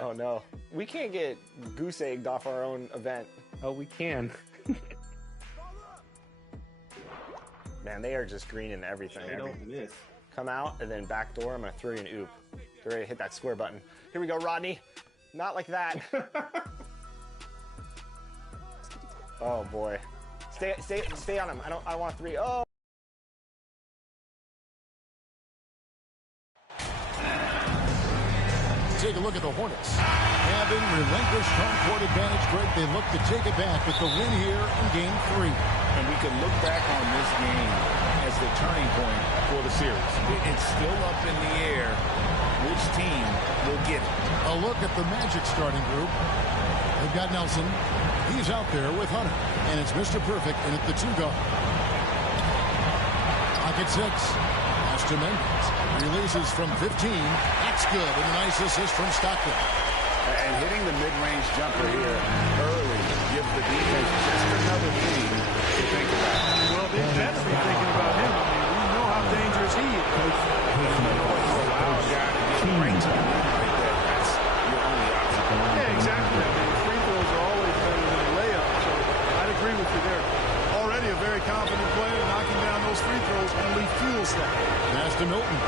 Oh no, we can't get goose egged off our own event. Oh, we can. Man, they are just greening everything. They don't miss. Come out and then back door. I'm gonna throw you an oop. Get ready to hit that square button. Here we go, Rodney. Not like that. Oh boy. Stay on him. I want 3. Oh. Take a look at the Hornets. Having relinquished home court advantage, Greg, they look to take it back with the win here in Game 3. And we can look back on this game as the turning point for the series. It's still up in the air which team will get it. A look at the Magic starting group. They've got Nelson. He's out there with Hunter. And it's Mr. Perfect in at the 2 guard. Pocket 6. Pass to Mendes. Releases from 15. That's good. And a nice assist from Stockton. And hitting the mid-range jumper here early gives the defense just another thing to think about. Well, they better be thinking about him. I mean, we know how dangerous he is. Allow a guy to get right to the rim like that. That's your only option. Yeah, exactly. I mean, free throws are always better than a layup. So I'd agree with you there. Already a very confident player, knocking down those free throws only fuels that. Pass to Milton.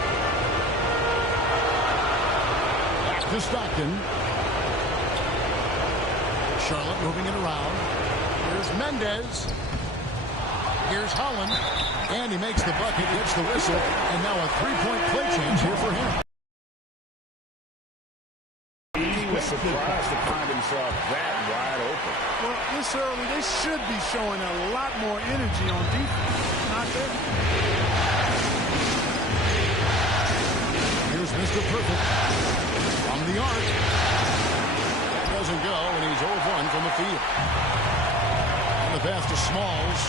Back to Stockton. Charlotte moving it around. Here's Mendes. Here's Holland. And he makes the bucket, gets the whistle, and now a 3-point play change here for him. He was surprised to find himself that wide open. Well, this early, they should be showing a lot more energy on defense. Not there. Here's Mr. Perfect. From the arc. That doesn't go, and he's 0-1 from the field. And the pass to Smalls.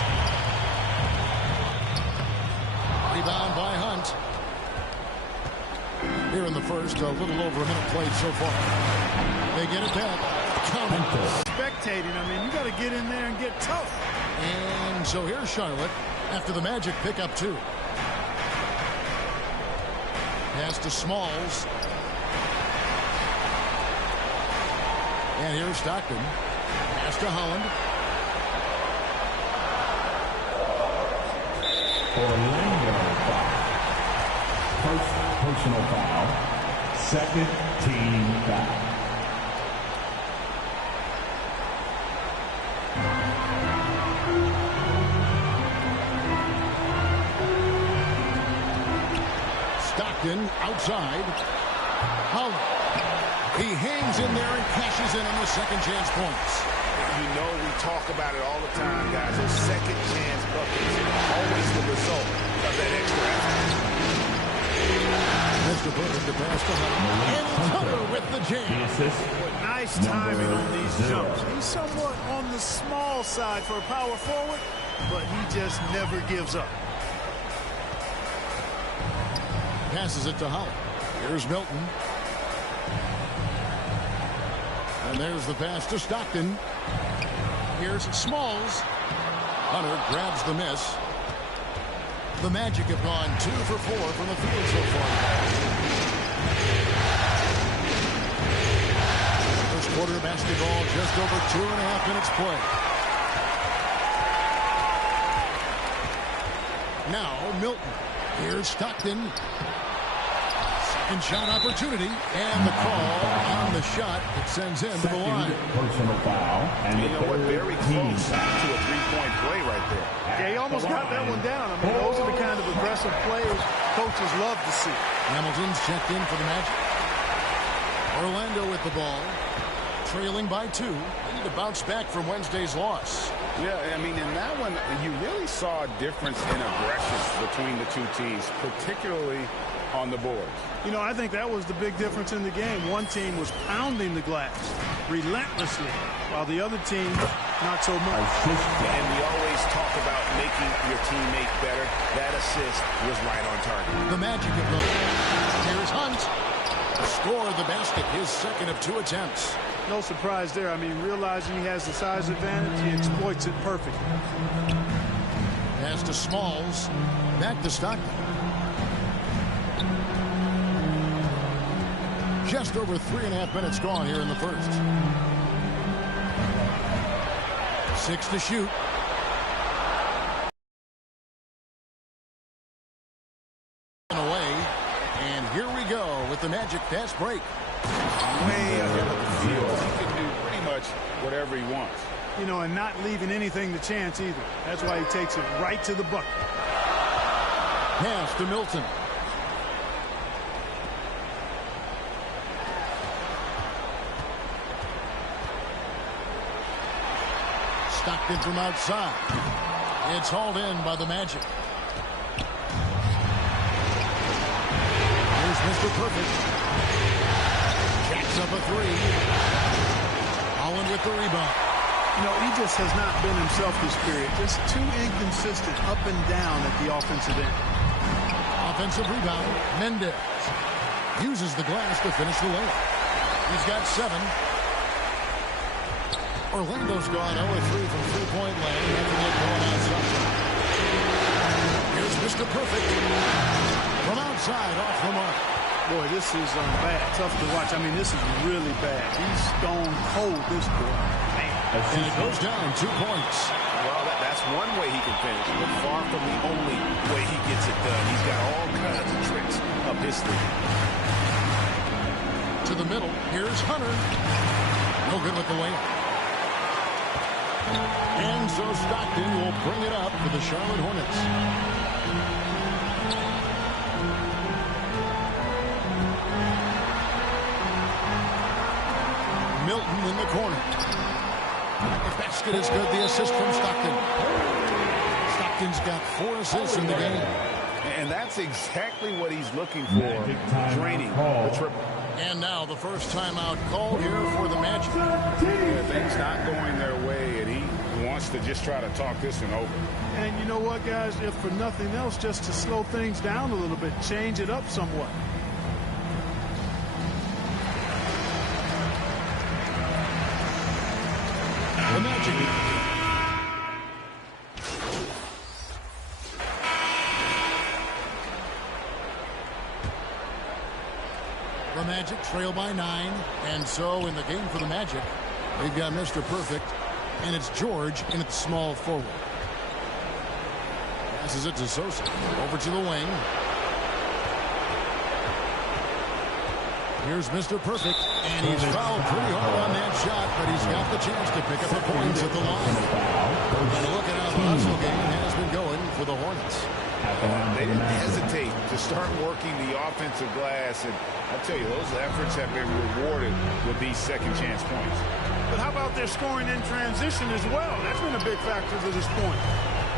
Rebound by Hunt. Here in the first, a little over a minute played so far. They get it back. Spectating, I mean, you got to get in there and get tough. And so here's Charlotte after the Magic pick up 2. Pass to Smalls. And here's Stockton. Pass to Holland. Orlando foul. First personal foul. Second team foul. Stockton outside. Holland. He hangs in there and cashes in on the second chance points. You know we talk about it all the time, guys. Those second chance buckets are always the result of that extra effort. Mr. Perfect to pass to Hunter. And Hunter with the jam. But nice timing on these jumps. He's somewhat on the small side for a power forward, but he just never gives up. Passes it to Holland. Here's Milton. And there's the pass to Stockton. Here's Smalls. Hunter grabs the miss. The Magic have gone 2 for 4 from the field so far. First quarter of basketball, just over 2.5 minutes play. Now Milton. Here's Stockton. Second shot opportunity. And the call on the shot that sends him to the line. Personal foul. And you know what? Very close to a 3-point play right there. Yeah, he almost got that one down. I mean, those are the kind of aggressive plays coaches love to see. Hamilton's checked in for the Magic. Orlando with the ball. Trailing by 2. They need to bounce back from Wednesday's loss. Yeah, I mean, in that one, you really saw a difference in aggression between the two teams, particularly on the boards. You know, I think that was the big difference in the game. One team was pounding the glass relentlessly, while the other team, not so much. And we always talk about making your teammate better. That assist was right on target. The Magic have gone. Here's Hunt. Scored the basket, his second of 2 attempts. No surprise there. I mean, realizing he has the size advantage, he exploits it perfectly. Pass to Smalls. Back to Stockton. Just over 3.5 minutes gone here in the first. 6 to shoot. Away. And here we go with the Magic fast break. Way ahead of the field. He can do pretty much whatever he wants. You know, and not leaving anything to chance either. That's why he takes it right to the bucket. Pass to Milton. Stockton from outside. It's hauled in by the Magic. Here's Mr. Perfect. Jacks up a three. Holland with the rebound. You know, he just has not been himself this period. Just too inconsistent up and down at the offensive end. Offensive rebound. Mendez uses the glass to finish the layup. He's got 7. Orlando's gone 0-3 from three-point land. Nothing yet going outside. Here's Mr. Perfect. From outside, off the mark. Boy, this is bad. Tough to watch. I mean, this is really bad. He's stone cold, this boy. Man. And it goes down 2 points. Well, that's one way he can finish, but far from the only way he gets it done. He's got all kinds of tricks up his sleeve. To the middle. Here's Hunter. No good with the layup. And so Stockton will bring it up for the Charlotte Hornets. Milton in the corner. The basket is good. The assist from Stockton. Stockton's got 4 assists in the game. And that's exactly what he's looking for, draining the triple. And now the first timeout called here for the Magic. Yeah, things not going their way, and he wants to just try to talk this one over. And you know what, guys? If for nothing else, just to slow things down a little bit, change it up somewhat. The Magic. The Magic trail by 9. And so in the game for the Magic, they've got Mr. Perfect, and it's George in at the small forward. Passes it to Sosa. Over to the wing. Here's Mr. Perfect, and he's fouled pretty hard on that shot, but he's got the chance to pick up the points at the line. And look at how the hustle game has been going for the Hornets. They didn't hesitate to start working the offensive glass, and I'll tell you, those efforts have been rewarded with these second chance points. But how about their scoring in transition as well? That's been a big factor to this point.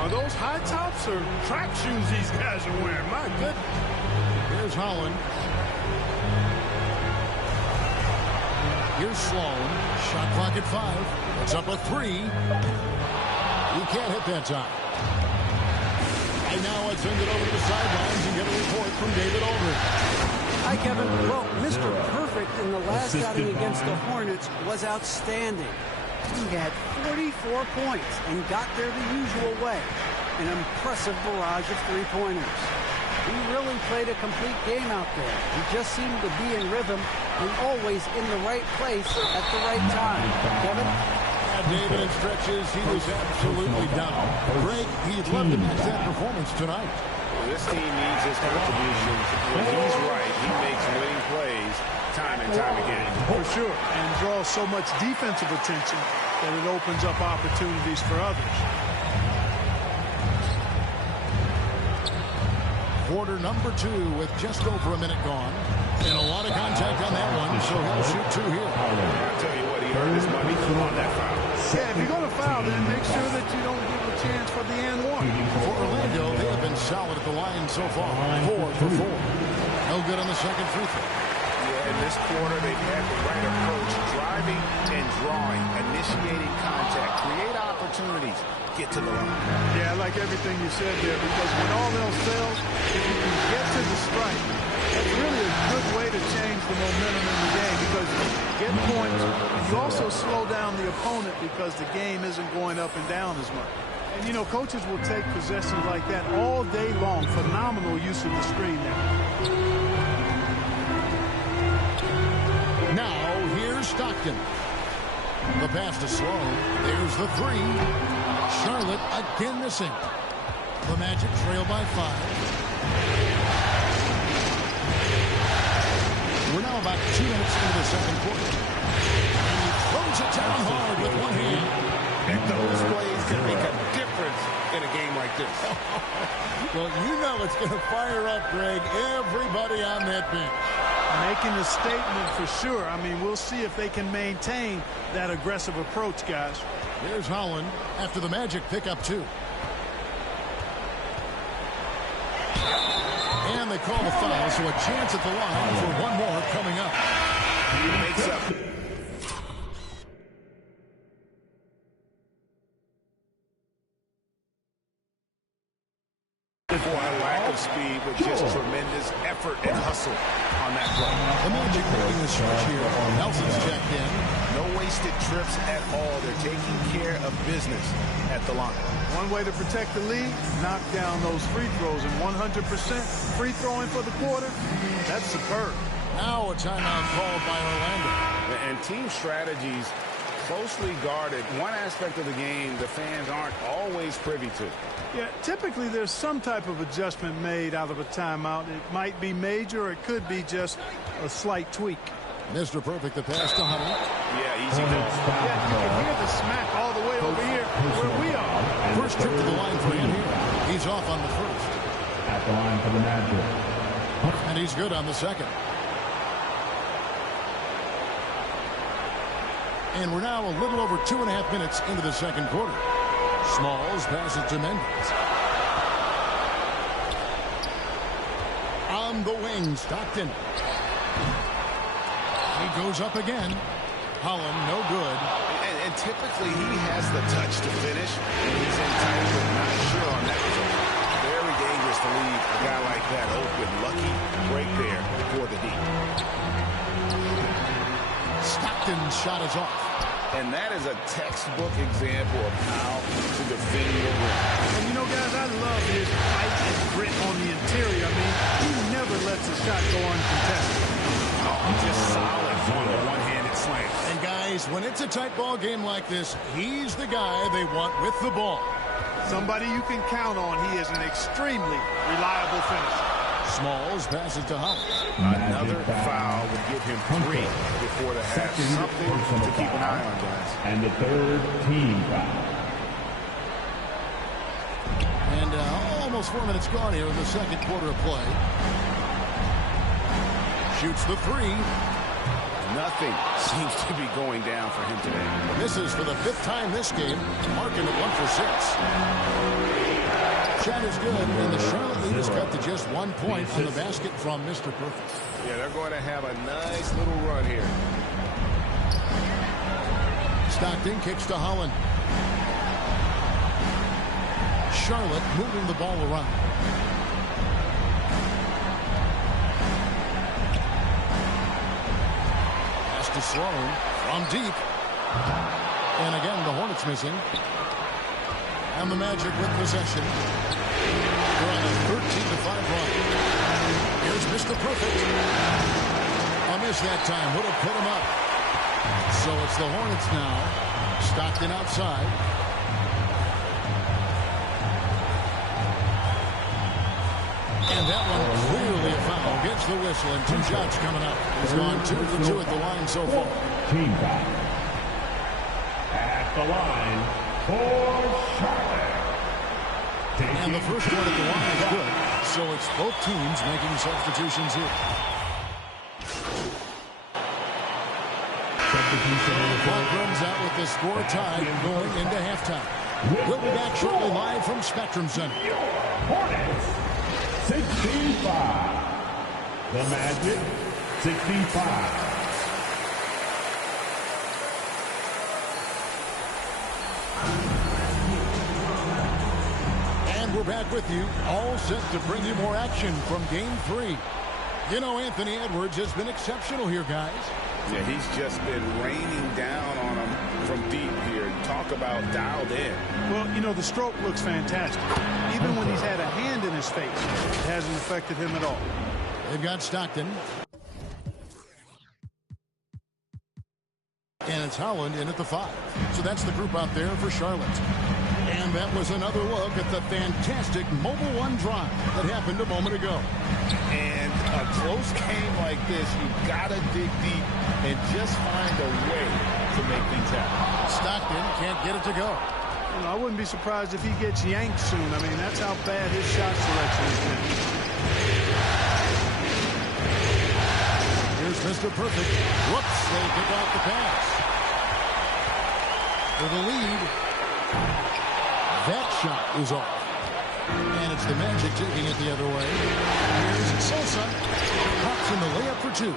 Are those high tops or track shoes these guys are wearing? My goodness. Here's Holland. Here's Sloan. Shot clock at 5. It's up a 3. He can't hit that time. And now let's send it over to the sidelines and get a report from David Aldridge. Hi, Kevin. Well, Mr. Perfect in the last outing against the Hornets was outstanding. He had 44 points and got there the usual way. An impressive barrage of three-pointers. He really played a complete game out there. He just seemed to be in rhythm and always in the right place at the right time. Kevin? David, in stretches, he was absolutely down. Greg, he'd love to match that performance tonight. Well, this team needs his contributions. When he's right, he makes winning plays time and time again. For sure. And draws so much defensive attention that it opens up opportunities for others. Quarter number 2 with just over a minute gone. And a lot of contact on that one, so he'll shoot 2 here. I'll tell you what, he earned his money on that foul. Yeah, if you're going to foul, then make sure that you don't give a chance for the and one. For Orlando, they have been solid at the line so far. 4 for 4. No good on the second free throw. Yeah, in this quarter, they've had the right approach, driving and drawing, initiating contact, create opportunities, get to the line. Yeah, I like everything you said there, because when all else fails, if you can get to the strike, that's really a good way to change the momentum in the game, because you get points, and you also slow down the opponent because the game isn't going up and down as much. And, you know, coaches will take possessions like that all day long. Phenomenal use of the screen there. Stockton. The pass to Sloan. There's the three. Charlotte again missing. The Magic trail by 5. We're now about 2 minutes into the second quarter. And he throws it down hard with one hand. And those plays can make a difference in a game like this. Well, you know it's going to fire up, Greg, everybody on that bench. Making a statement for sure. I mean, we'll see if they can maintain that aggressive approach, guys. Here's Holland after the Magic pick up 2. And they call the foul, so a chance at the line for one more coming up. He makes up. For a lack of speed, but just tremendous effort and hustle on that play. The Magic making the switch here. Nelson's checked in. No wasted trips at all. They're taking care of business at the line. One way to protect the lead, knock down those free throws, and 100% free throwing for the quarter, that's superb. Now a timeout called by Orlando. And team strategies closely guarded. One aspect of the game the fans aren't always privy to. Yeah, typically there's some type of adjustment made out of a timeout. It might be major, or it could be just a slight tweak. Mr. Perfect, the pass to Hunter. Yeah, easy ball. Yeah, you can hear the smack all the way over here where we are. First trip to the line for him here. He's off on the first. At the line for the Magic. And he's good on the second. And we're now a little over 2.5 minutes into the second quarter. Smalls passes to Mendes. On the wing, Stockton. He goes up again. Holland, no good. And typically he has the touch to finish. And he's in tight, but not sure on that. Very dangerous to leave a guy like that open. Lucky break there for the deep. Stockton's shot is off. And that is a textbook example of how to defend your rim. And you know, guys, I love his fight and grit on the interior. I mean, he never lets a shot go uncontested. Oh, just solid on the one-handed slam. And guys, when it's a tight ball game like this, he's the guy they want with the ball. Somebody you can count on. He is an extremely reliable finisher. Smalls passes to Holland. Another foul would give him 3 before the half. Something to keep an eye on, guys. And the third team foul. And almost 4 minutes gone here in the second quarter of play. Shoots the 3. Nothing seems to be going down for him today. Misses for the 5th time this game, marking it 1 for 6. Shot is good, and the Charlotte lead is cut to just 1 point on the basket from Mr. Perfect. Yeah, they're going to have a nice little run here. Stockton kicks to Holland. Charlotte moving the ball around. Pass to Sloan from deep. And again, the Hornets missing. And the Magic with possession. They're on a 13-5 run. Here's Mr. Perfect. A miss that time. Would have put him up. So it's the Hornets now. Stockton outside. And that one clearly a foul. Gets the whistle and 2 shots coming up. He's gone 2 for 2 at the line so far. Team foul. At the line for Charlotte. And the first one at the line is good. So it's both teams making substitutions here. The clock runs out with the score tied going into halftime. We'll be back shortly live from Spectrum Center. Hornets, 65. The Magic, 65. We're back with you, all set to bring you more action from Game 3. You know, Anthony Edwards has been exceptional here, guys. Yeah, he's just been raining down on them from deep here. Talk about dialed in. Well, you know, the stroke looks fantastic. Even when he's had a hand in his face, it hasn't affected him at all. They've got Stockton. And it's Holland in at the 5. So that's the group out there for Charlotte. And that was another look at the fantastic Mobile One drive that happened a moment ago. And a close game like this, you've got to dig deep and just find a way to make things happen. Stockton can't get it to go. You know, I wouldn't be surprised if he gets yanked soon. I mean, that's how bad his shot selection has been. Here's Mr. Perfect. Whoops, they pick off the pass. For the lead. That shot is off. And it's the Magic taking it the other way. Here's Sosa. Pops in the layup for 2.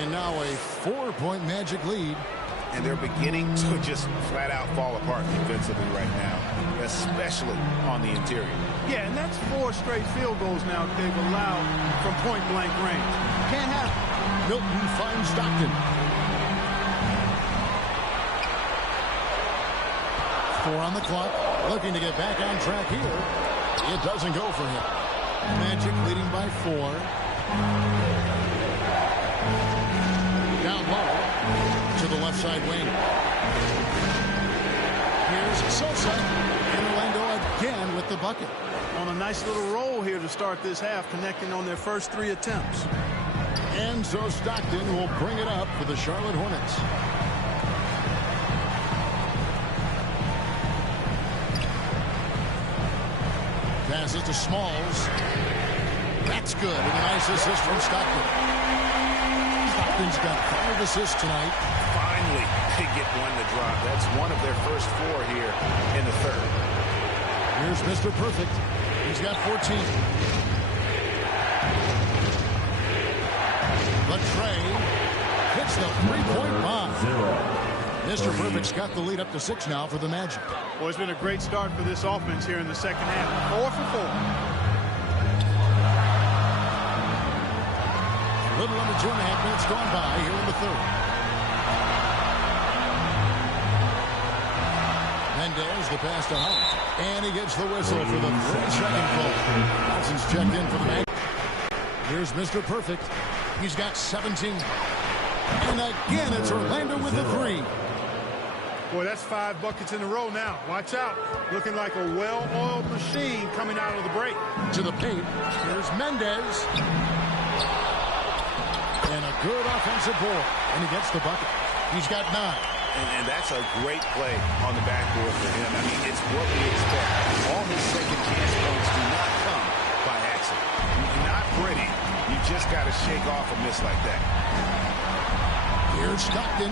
And now a 4-point Magic lead. And they're beginning to just flat out fall apart defensively right now, especially on the interior. Yeah, and that's 4 straight field goals now they've allowed from point-blank range. Can't have it. Milton finds Stockton. 4 on the clock. Looking to get back on track here. It doesn't go for him. Magic leading by 4. Down low to the left side wing. Here's Sosa. And Orlando again with the bucket. On a nice little roll here to start this half, connecting on their first 3 attempts. And so Stockton will bring it up for the Charlotte Hornets. Passes to Smalls. That's good. And a nice assist from Stockton. Stockton's got 5 assists tonight. Finally, they get one to drop. That's one of their first 4 here in the third. Here's Mr. Perfect. He's got 14. Latrey hits the 3-point bomb. Mr. Perfect's got the lead up to 6 now for the Magic. Well, it's been a great start for this offense here in the second half. 4 for 4. A little under 2.5 minutes gone by here in the third. Mendez, the pass to Holland. And he gets the whistle for the 3-second call. Johnson's checked in for the Magic. Here's Mr. Perfect. He's got 17. And again, it's Orlando with the 3. Boy, that's 5 buckets in a row now. Watch out. Looking like a well-oiled machine coming out of the break. To the paint. Here's Mendez. And a good offensive board. And he gets the bucket. He's got 9. And that's a great play on the backboard for him. I mean, it's what we expect. All his second chance points do not come by accident. Not pretty. You just got to shake off a miss like that. Here's Stockton.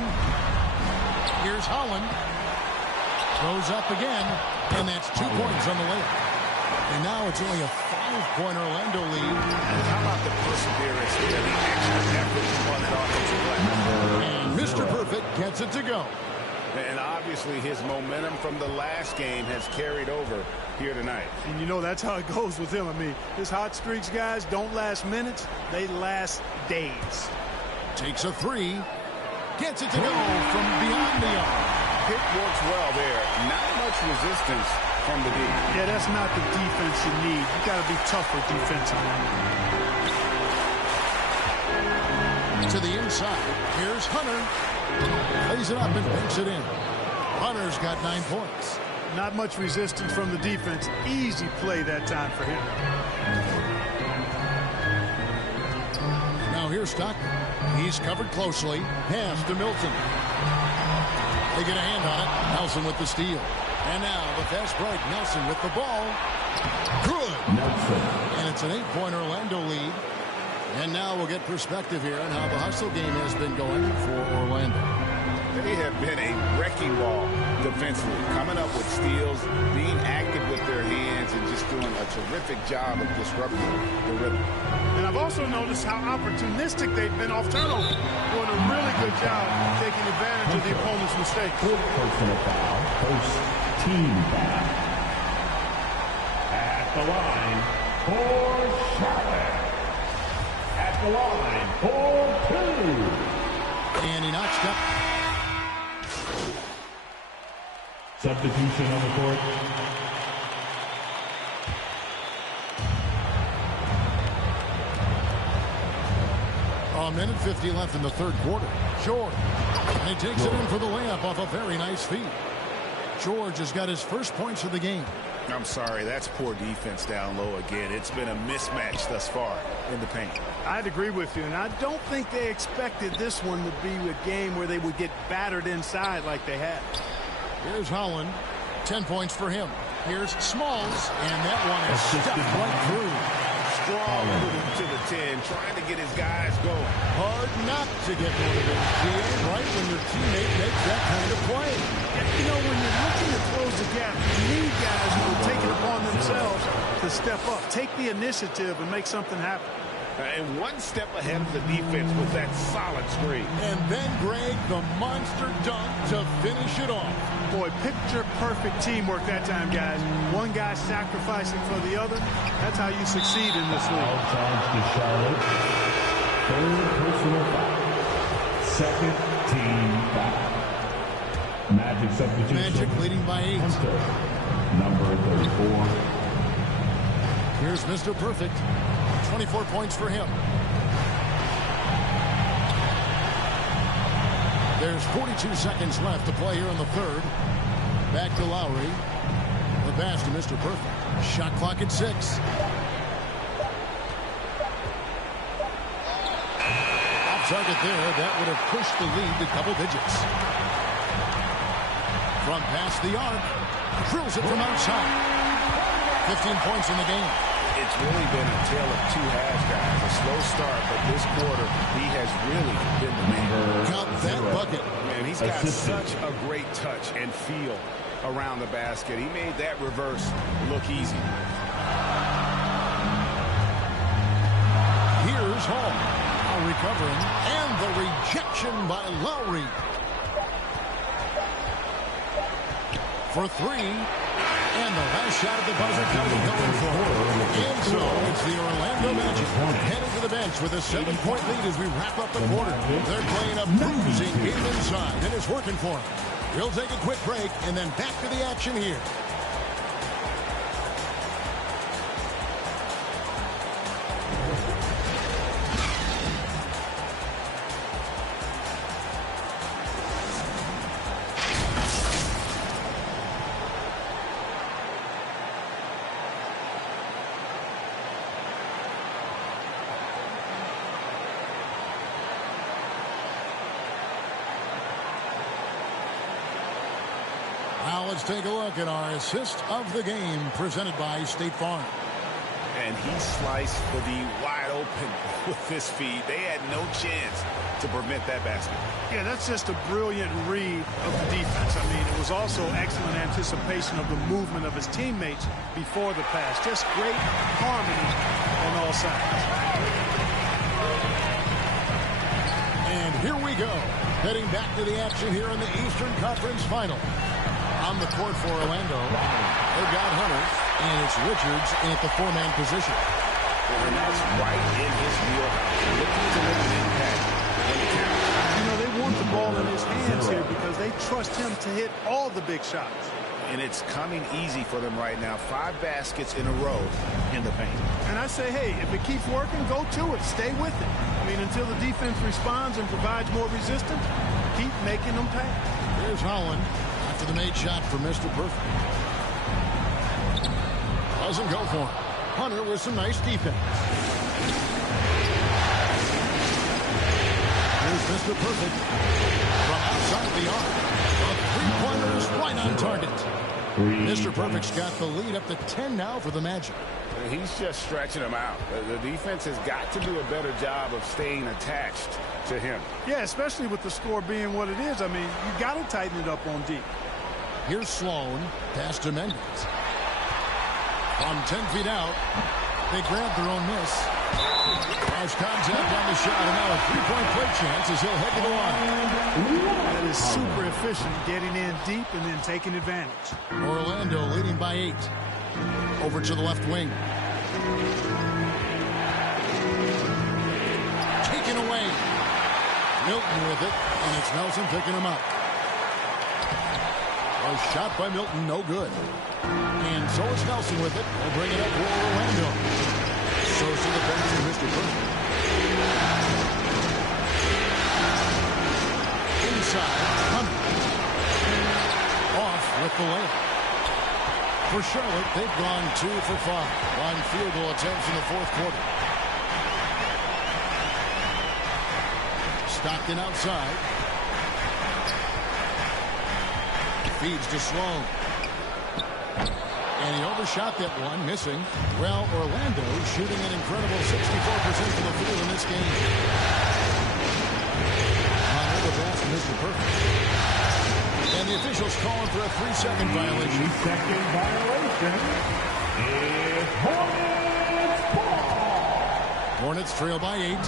Here's Holland. Goes up again. And that's 2 points on the layup. And now it's only a 5-point Orlando lead. And how about the perseverance and the extra effort on that offensive play? And Mr. Perfect gets it to go. And obviously his momentum from the last game has carried over here tonight. And you know that's how it goes with him. I mean, his hot streaks, guys, don't last minutes. They last days. Takes a 3. Gets it to go from beyond the arc. Pick works well there. Not much resistance from the D. Yeah, that's not the defense you need. You got to be tougher defensively. To the inside. Here's Hunter. Plays it up and banks it in. Hunter's got 9 points. Not much resistance from the defense. Easy play that time for him. Now here's Stockton. He's covered closely. Pass to Milton. They get a hand on it. Nelson with the steal. And now the fast break. Nelson with the ball. Good. Nelson. And it's an 8-point Orlando lead. And now we'll get perspective here on how the hustle game has been going for Orlando. They have been a wrecking ball defensively, coming up with steals, being active with their hands, and just doing a terrific job of disrupting the rhythm. And I've also noticed how opportunistic they've been off turnover, doing a really good job taking advantage of the opponent's mistakes. Personal foul. First team foul. At the line for Charlotte. At the line for 2. And he notched up. Substitution on the court. A 1:50 left in the third quarter. George. And he takes it in for the layup off a very nice feed. George has got his first points of the game. I'm sorry, that's poor defense down low again. It's been a mismatch thus far in the paint. I'd agree with you, and I don't think they expected this one to be a game where they would get battered inside like they had. Here's Holland. 10 points for him. Here's Smalls, and that one is stuck right through. Strong moving to the 10, trying to get his guys going. Hard not to get motivated, GA, right when your teammate makes that kind of play. You know, when you're looking to close the gap, you need guys who will take it upon themselves to step up, take the initiative, and make something happen. And one step ahead of the defense with that solid screen. And then, Greg, the monster dunk to finish it off. Boy, picture-perfect teamwork that time, guys. One guy sacrificing for the other. That's how you succeed in this league. Foul charge to Charlotte. Third personal foul. Second team foul. Magic substitution. Magic leading by 8. Hunter, number 34. Here's Mr. Perfect. 24 points for him. There's 42 seconds left to play here in the third. Back to Lowry. The pass to Mr. Perfect. Shot clock at 6. Off target there. That would have pushed the lead to double digits. From past the arc. Drills it from outside. 15 points in the game. It's really been a tale of two halves, guys. A slow start, but this quarter, he has really been the man. Count that bucket. Man, he's got such a great touch and feel around the basket. He made that reverse look easy. Here's Hall. Now recovering. And the rejection by Lowry. For 3. And the last shot at the buzzer comes going for. And so it's the Orlando Magic heading to the bench with a 7-point lead as we wrap up the quarter. They're playing a bruising game inside, and it's working for them. We'll take a quick break and then back to the action here. Now let's take a look at our assist of the game presented by State Farm. And he sliced for the wide open with this feed. They had no chance to prevent that basket. Yeah, that's just a brilliant read of the defense. I mean, it was also excellent anticipation of the movement of his teammates before the pass. Just great harmony on all sides. And here we go. Heading back to the action here in the Eastern Conference Final. On the court for Orlando, they've got Hunter, and it's Richards at the 4-man position. And that's right in his wheelhouse. Looking to make an impact when it counts. You know, they want the ball in his hands here because they trust him to hit all the big shots. And it's coming easy for them right now. 5 baskets in a row in the paint. And I say, hey, if it keeps working, go to it. Stay with it. I mean, until the defense responds and provides more resistance, keep making them pay. Here's Holland. After the made shot for Mr. Perfect. Doesn't go for him. Hunter with some nice defense. Here's Mr. Perfect. From outside the arc. A 3-pointer is right on target. Mr. Perfect's got the lead up to 10 now for the Magic. He's just stretching them out. The defense has got to do a better job of staying attached to him. Yeah, especially with the score being what it is. I mean, you got to tighten it up on deep. Here's Sloan. Pass to Mendes. From 10 feet out, they grab their own miss. Harsh contact on the shot, and now a 3-point play chance as he'll head to the line. That is super efficient, getting in deep and then taking advantage. Orlando leading by 8. Over to the left wing. Taken away. Milton with it, and it's Nelson picking him up. A shot by Milton, no good. And so is Nelson with it. They'll bring it up for Orlando. So to the bench for Mr. Perfect. outside. Hunter. Off with the layup. For Charlotte, they've gone 2 for 5 on field goal attempts in the fourth quarter. Stockton outside. Feeds to Sloan. And he overshot that one, missing. Well, Orlando shooting an incredible 64% from the field in this game. Hunter, the pass to Mr. Perfect. And the officials calling for a 3-second violation. 3-second violation is Hornets ball. Hornets trail by 8.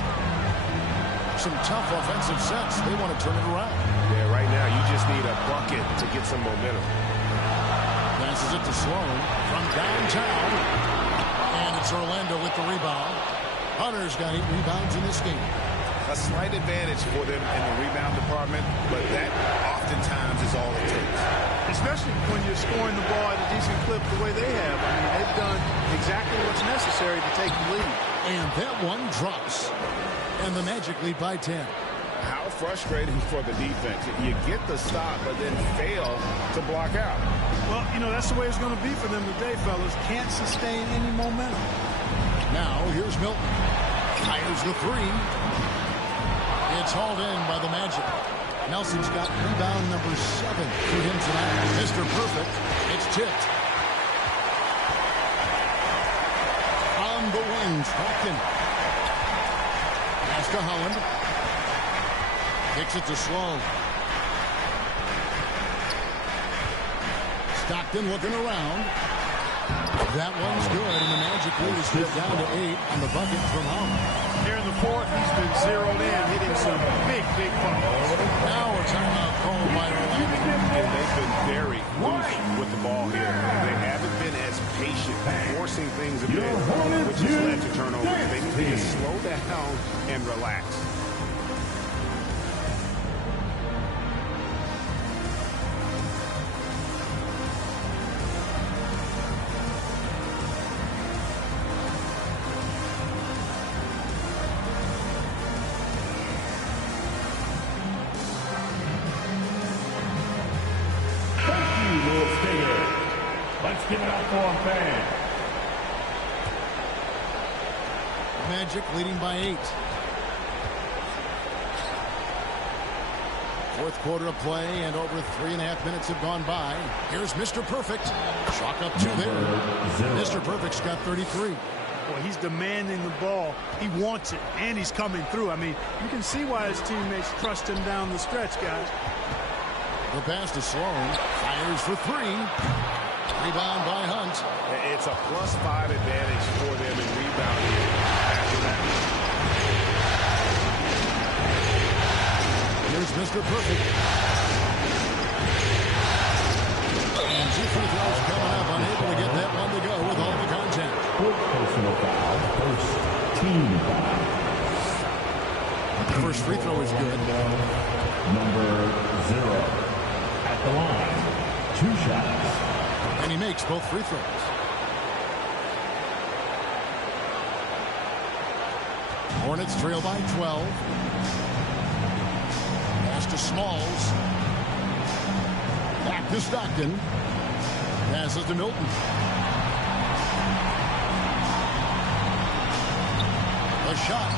Some tough offensive sets. They want to turn it around. Yeah, right now you just need a bucket to get some momentum. Passes it to Sloan from downtown. And it's Orlando with the rebound. Hunter's got 8 rebounds in this game. A slight advantage for them in the rebound department, but that oftentimes is all it takes. Especially when you're scoring the ball at a decent clip the way they have. I mean, they've done exactly what's necessary to take the lead. And that one drops. And the Magic lead by 10. How frustrating for the defense. You get the stop, but then fail to block out. Well, you know, that's the way it's going to be for them today, fellas. Can't sustain any momentum. Now, here's Milton. Fires the 3. It's hauled in by the Magic. Nelson's got rebound number 7 for him tonight. Mr. Perfect. It's tipped. On the wing, Stockton. Pass to Holland. Kicks it to Sloan. Stockton looking around. That one's good, and the Magic lead is stripped down to 8 on the bucket from Holland. Here in the fourth, he's been zeroed in, hitting some big buckets. Now a timeout called by Orlando. And they've been very loose with the ball here. They haven't been as patient, forcing things a bit, which has led to turnovers. They need to slow down and relax. Let's give it up for him, fans. Magic leading by 8. Fourth quarter of play, and over 3.5 minutes have gone by. Here's Mr. Perfect. Chalk up 2 there. Mr. Perfect's got 33. Boy, he's demanding the ball. He wants it, and he's coming through. I mean, you can see why his teammates trust him down the stretch, guys. The pass to Sloan. Fires for 3. Rebound by Hunt. It's a +5 advantage for them in rebounding after that. Here's Mr. Perfect. And 2 free throws coming up. Unable to get that one to go with all the contact. Personal foul. First team foul. The first free throw is good. Number 0 at the line. 2 shots. And he makes both free throws. Hornets trail by 12. Pass to Smalls. Back to Stockton. Passes to Milton. A shot.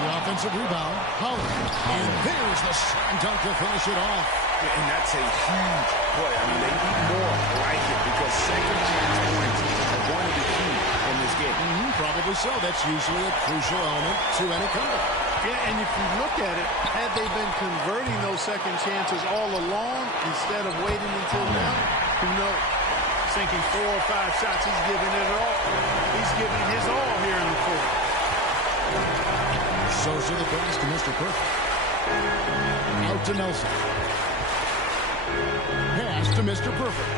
The offensive rebound. Holland. And there's the slam dunk to finish it off. And that's a huge play. I mean, they need more like it because second chance points are going to be key in this game. Probably so. That's usually a crucial element to any comeback. Yeah, and if you look at it, had they been converting those second chances all along instead of waiting until now, who knows? Sinking 4 or 5 shots, he's giving it all. He's giving his all here in the fourth. Sosa the pass to Mr. Perfect. Out to Nelson. Pass to Mr. Perfect.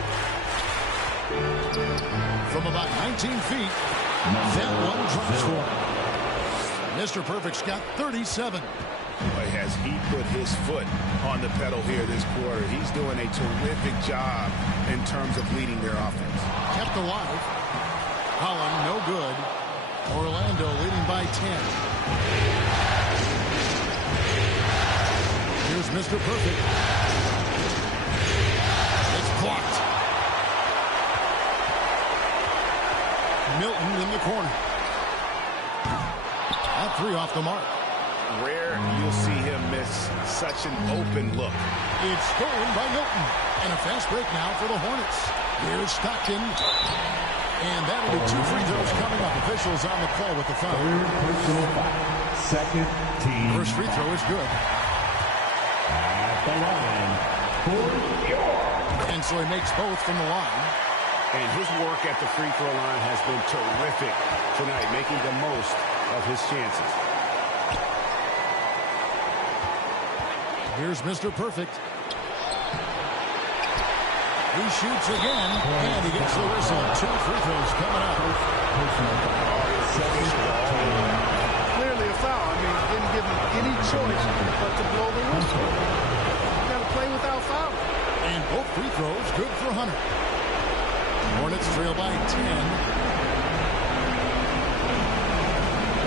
From about 19 feet, that one drops for him. Mr. Perfect's got 37. But as he put his foot on the pedal here this quarter, he's doing a terrific job in terms of leading their offense. Kept alive. Holland, no good. Orlando leading by 10. Mr. Perfect. It's blocked. Milton in the corner. That three off the mark. Rare you'll see him miss such an open look. It's stolen by Milton. And a fast break now for the Hornets. Here's Stockton. And that'll be 2 free throws coming up. Officials on the call with the foul. Second team. First free throw is good. At the line for York. And so he makes both from the line. And his work at the free throw line has been terrific tonight, making the most of his chances. Here's Mr. Perfect. He shoots again, and he gets the whistle. 2 free throws coming up. Clearly a foul. I mean, didn't give him any choice but to blow the whistle. You got to play without foul. And both free throws good for Hunter. Hornets trail by 10.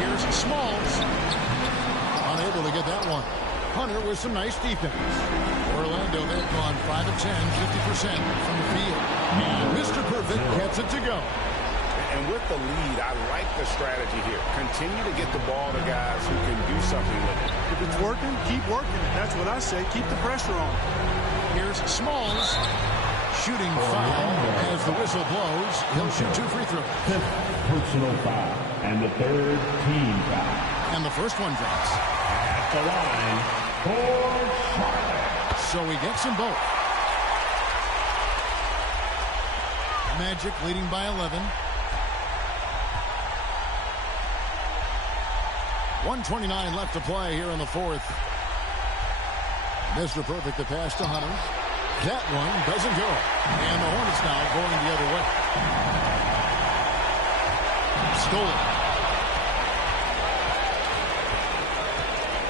Here's Smalls. Unable to get that one. Hunter with some nice defense. Orlando, they've gone 5 of 10, 50% from the field. And Mr. Perfect gets it to go. And with the lead, I like the strategy here. Continue to get the ball to guys who can do something with it. If it's working, keep working it. That's what I say. Keep the pressure on. Here's Smalls. Shooting foul as the whistle blows. He'll shoot 2 free throws. Fifth personal foul. And the third team foul. And the first one drops. At the line for Charlotte. So he gets them both. Magic leading by 11. 1:29 left to play here in the fourth. Mr. Perfect, the pass to Hunter. That one doesn't go. And the Hornets now going the other way. Stolen.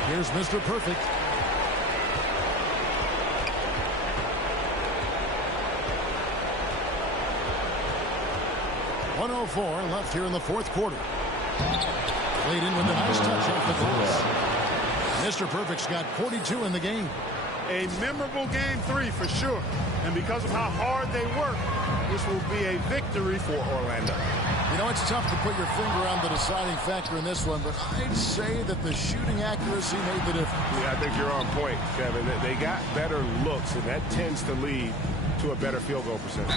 Here's Mr. Perfect. .104 left here in the fourth quarter. Played in with a nice touch off the glass. Mr. Perfect's got 42 in the game. A memorable game 3 for sure. And because of how hard they work, this will be a victory for Orlando. You know, it's tough to put your finger on the deciding factor in this one, but I'd say that the shooting accuracy made the difference. Yeah, I think you're on point, Kevin. They got better looks, and that tends to lead to a better field goal percentage.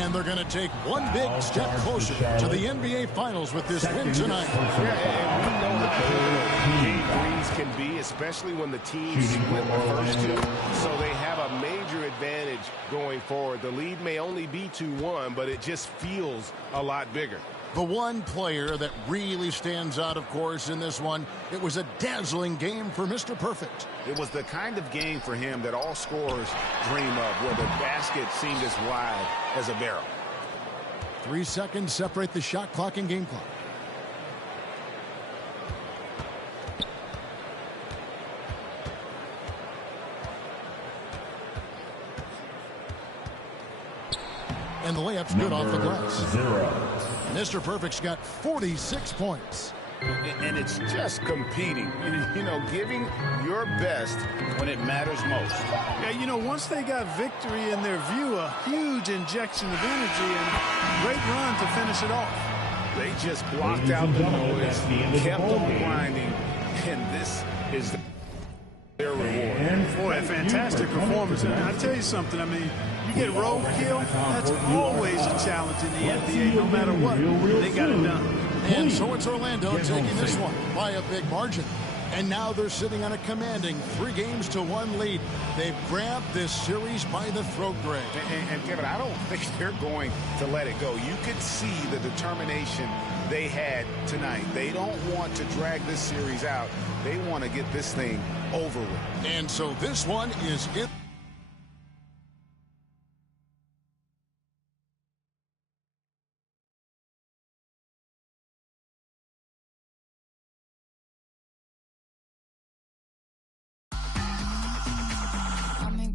And they're going to take one big step closer to the NBA Finals with this win tonight. Yeah, and we know how game threes can be, especially when the teams split the first 2. So they have a major advantage going forward. The lead may only be 2-1, but it just feels a lot bigger. The one player that really stands out, of course, in this one, it was a dazzling game for Mr. Perfect. It was the kind of game for him that all scorers dream of, where the basket seemed as wide as a barrel. 3 seconds separate the shot clock and game clock. And the layup's good off the glass. 0. Mr. Perfect's got 46 points. And it's just competing, you know, giving your best when it matters most. Yeah, you know, once they got victory in their view, a huge injection of energy and great run to finish it off. They just blocked out the noise, kept on grinding, and this is their reward. Boy, a fantastic performance. And I tell you something, I mean, you get roadkill, that's always a challenge in the NBA, no matter what. They got it done. And so it's Orlando taking this one by a big margin. And now they're sitting on a commanding 3-1 lead. They've grabbed this series by the throat, Greg. And Kevin, I don't think they're going to let it go. You could see the determination they had tonight. They don't want to drag this series out. They want to get this thing over with. And so this one is it.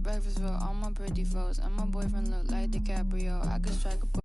Breakfast for all my pretty folks, and my boyfriend look like DiCaprio. I could strike a